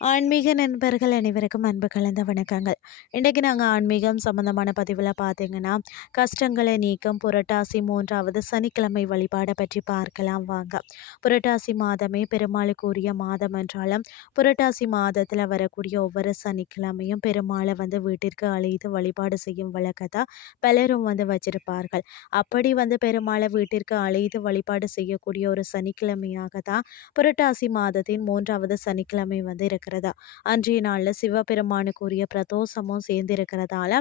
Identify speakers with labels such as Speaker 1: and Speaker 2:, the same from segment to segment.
Speaker 1: ஆன்மீக நண்பர்கள் அனைவருக்கும் அன்பு கலந்த வணக்கங்கள். இன்றைக்கு நாங்கள் ஆன்மீகம் சம்பந்தமான பதிவில் பார்த்தீங்கன்னா கஷ்டங்களை நீக்கம் புரட்டாசி மூன்றாவது சனிக்கிழமை வழிபாடை பற்றி பார்க்கலாம் வாங்க. புரட்டாசி மாதமே பெருமாளுக்குரிய மாதம் என்றாலும் புரட்டாசி மாதத்தில் வரக்கூடிய ஒவ்வொரு சனிக்கிழமையும் பெருமாளை வந்து வீட்டிற்கு அழைத்து வழிபாடு செய்யும் வழக்கத்தை பலரும் வந்து வச்சிருப்பார்கள். அப்படி வந்து பெருமாளை வீட்டிற்கு அழைத்து வழிபாடு செய்யக்கூடிய ஒரு சனிக்கிழமையாக தான் புரட்டாசி மாதத்தின் மூன்றாவது சனிக்கிழமை வந்து இருக்கு இருக்கிறதா? அன்றைய நாளில் சிவபெருமானுக்குரிய பிரதோஷமும் சேர்ந்து இருக்கிறதால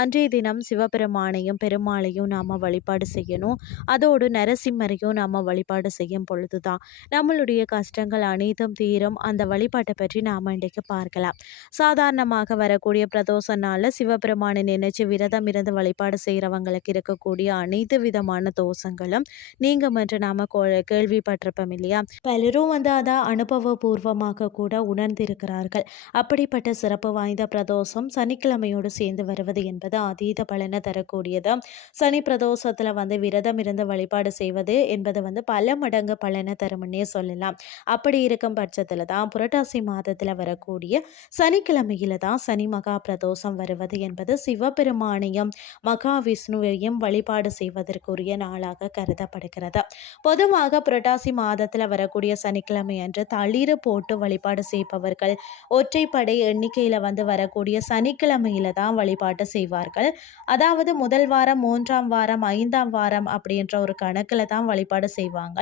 Speaker 1: அன்றைய தினம் சிவபெருமானையும் பெருமாளையும் நாம் வழிபாடு செய்யணும். அதோடு நரசிம்மரையும் நாம் வழிபாடு செய்யும் பொழுது தான் நம்மளுடைய கஷ்டங்கள் அனைத்தும் தீரும். அந்த வழிபாட்டை பற்றி நாம் இன்றைக்கு பார்க்கலாம். சாதாரணமாக வரக்கூடிய பிரதோஷ நாளில் சிவபெருமானை நினைச்சு விரதம் இருந்து வழிபாடு செய்கிறவங்களுக்கு இருக்கக்கூடிய அனைத்து விதமான தோஷங்களும் நீங்கும் என்று நாம் கேள்விப்பட்டிருப்போம் இல்லையா? பலரும் வந்து அதை அனுபவபூர்வமாக கூட உணர்ந்திருக்க இருக்கிறார்கள் அப்படிப்பட்ட சிறப்பு வாய்ந்த பிரதோஷம் சனிக்கிழமையோடு சேர்ந்து வருவது என்பது அதீத பலனை தரக்கூடியது. சனி பிரதோஷத்தில் வந்து விரதம் இருந்து வழிபாடு செய்வது என்பது வந்து பல மடங்கு பலனை தரும்னே சொல்லலாம். அப்படி இருக்கும் பட்சத்தில் தான் புரட்டாசி மாதத்தில் வரக்கூடிய சனிக்கிழமையில தான் சனி மகா பிரதோஷம் வருவது என்பது சிவபெருமானையும் மகாவிஷ்ணுவையும் வழிபாடு செய்வதற்குரிய நாளாக கருதப்படுகிறது. பொதுவாக புரட்டாசி மாதத்தில் வரக்கூடிய சனிக்கிழமை அன்று தளிர் போட்டு வழிபாடு செய்பவர்கள் செய்வார்கள். ஒற்றைப்படை எண்ணிக்கையில் வந்து வரக்கூடிய சனிக்கிழமையில தான் வழிபாட்டு செய்வார்கள். அதாவது முதல் வாரம் மூன்றாம் வாரம் ஐந்தாம் வாரம் அப்படின்ற ஒரு கணக்கில் தான் வழிபாடு செய்வாங்க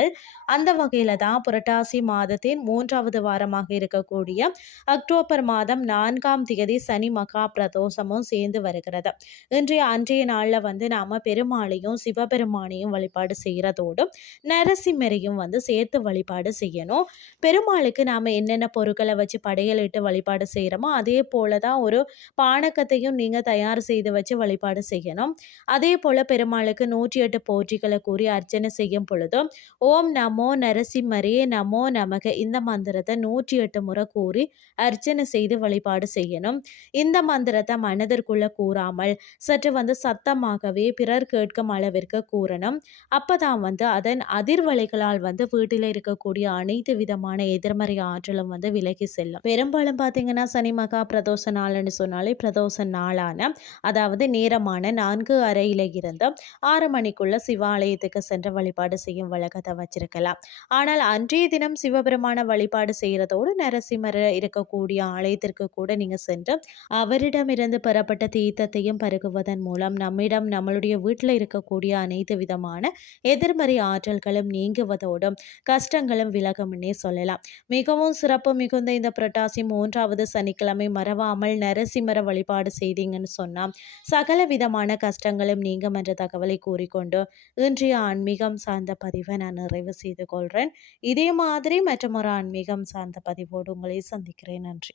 Speaker 1: அந்த வகையில் தான் புரட்டாசி மாதத்தின் மூன்றாவது வாரமாக இருக்கக்கூடிய அக்டோபர் மாதம் நான்காம் தேதி சனி மகா பிரதோஷமும் சேர்ந்து வருகிறது. இன்றைய அன்றைய நாளில் வந்து நாம் பெருமாளையும் சிவபெருமானையும் வழிபாடு செய்கிறதோடும் நரசிம்மரையும் வந்து சேர்த்து வழிபாடு செய்யணும். பெருமாளுக்கு நாம் என்னென்ன பொருட்களை வச்சு படையலிட்டு வழிபாடு செய்கிறோமோ அதே போல தான் ஒரு பானக்கத்தையும் நீங்கள் தயார் செய்து வச்சு வழிபாடு செய்யணும். அதே போல் பெருமாளுக்கு நூற்றி எட்டு போற்றிகளை கூறி அர்ச்சனை செய்யும் பொழுதும் ஓம் நமோ நரசிம்மரே நமோ நமக இந்த மந்திரத்தை நூற்றி எட்டு முறை கூறி அர்ச்சனை செய்து வழிபாடு செய்யணும். இந்த மந்திரத்தை மனதிற்குள்ள கூறாமல் சற்று வந்து சத்தமாகவே பிறர் கேட்கும் அளவிற்கு கூறணும். அப்பதான் வந்து அதன் அதிர்வலைகளால் வந்து வீட்டில் இருக்கக்கூடிய அனைத்து விதமான எதிர்மறை ஆற்றலும் வந்து விலகி செல்லும். பெரும்பாலும் பார்த்தீங்கன்னா சனி மகா பிரதோஷ நாள்னு சொன்னாலே பிரதோஷ நாளான அதாவது நேரமான நான்கு அறையில் இருந்து ஆறு மணிக்குள்ள சிவாலயத்துக்கு சென்று வழிபாடு செய்யும் வழக்கத்தை வச்சிருக்கலாம். ஆனால் அன்றைய தினம் சிவபெருமான வழிபாடு செய்கிறதோடு நரசிம்மர் இருக்கக்கூடிய ஆலயத்திற்கு கூட நீங்கள் சென்று அவரிடமிருந்து பெறப்பட்ட தீர்த்தத்தையும் பருகுவதன் மூலம் நம்மிடம் நம்மளுடைய வீட்டில் இருக்கக்கூடிய அனைத்து விதமான எதிர்மறை ஆற்றல்களும் நீங்குவதோடும் கஷ்டங்களும் விலகும்னே சொல்லலாம். மிகவும் சிறப்பு மிகுந்த இந்த புரட்டாசி மூன்றாவது சனிக்கிழமை மறவாமல் நரசிம்மர வழிபாடு செய்தீங்கன்னு சொன்னால் சகல விதமான கஷ்டங்களும் நீங்கும் என்ற தகவலை கூறிக்கொண்டு இன்றைய ஆன்மீகம் சார்ந்த பதிவை நான் நிறைவு செய்து கொள்கிறேன் இதே மாதிரி மற்றும் ஒரு ஆன்மீகம் சார்ந்த பதிவோடு உங்களை சந்திக்கிறேன். நன்றி.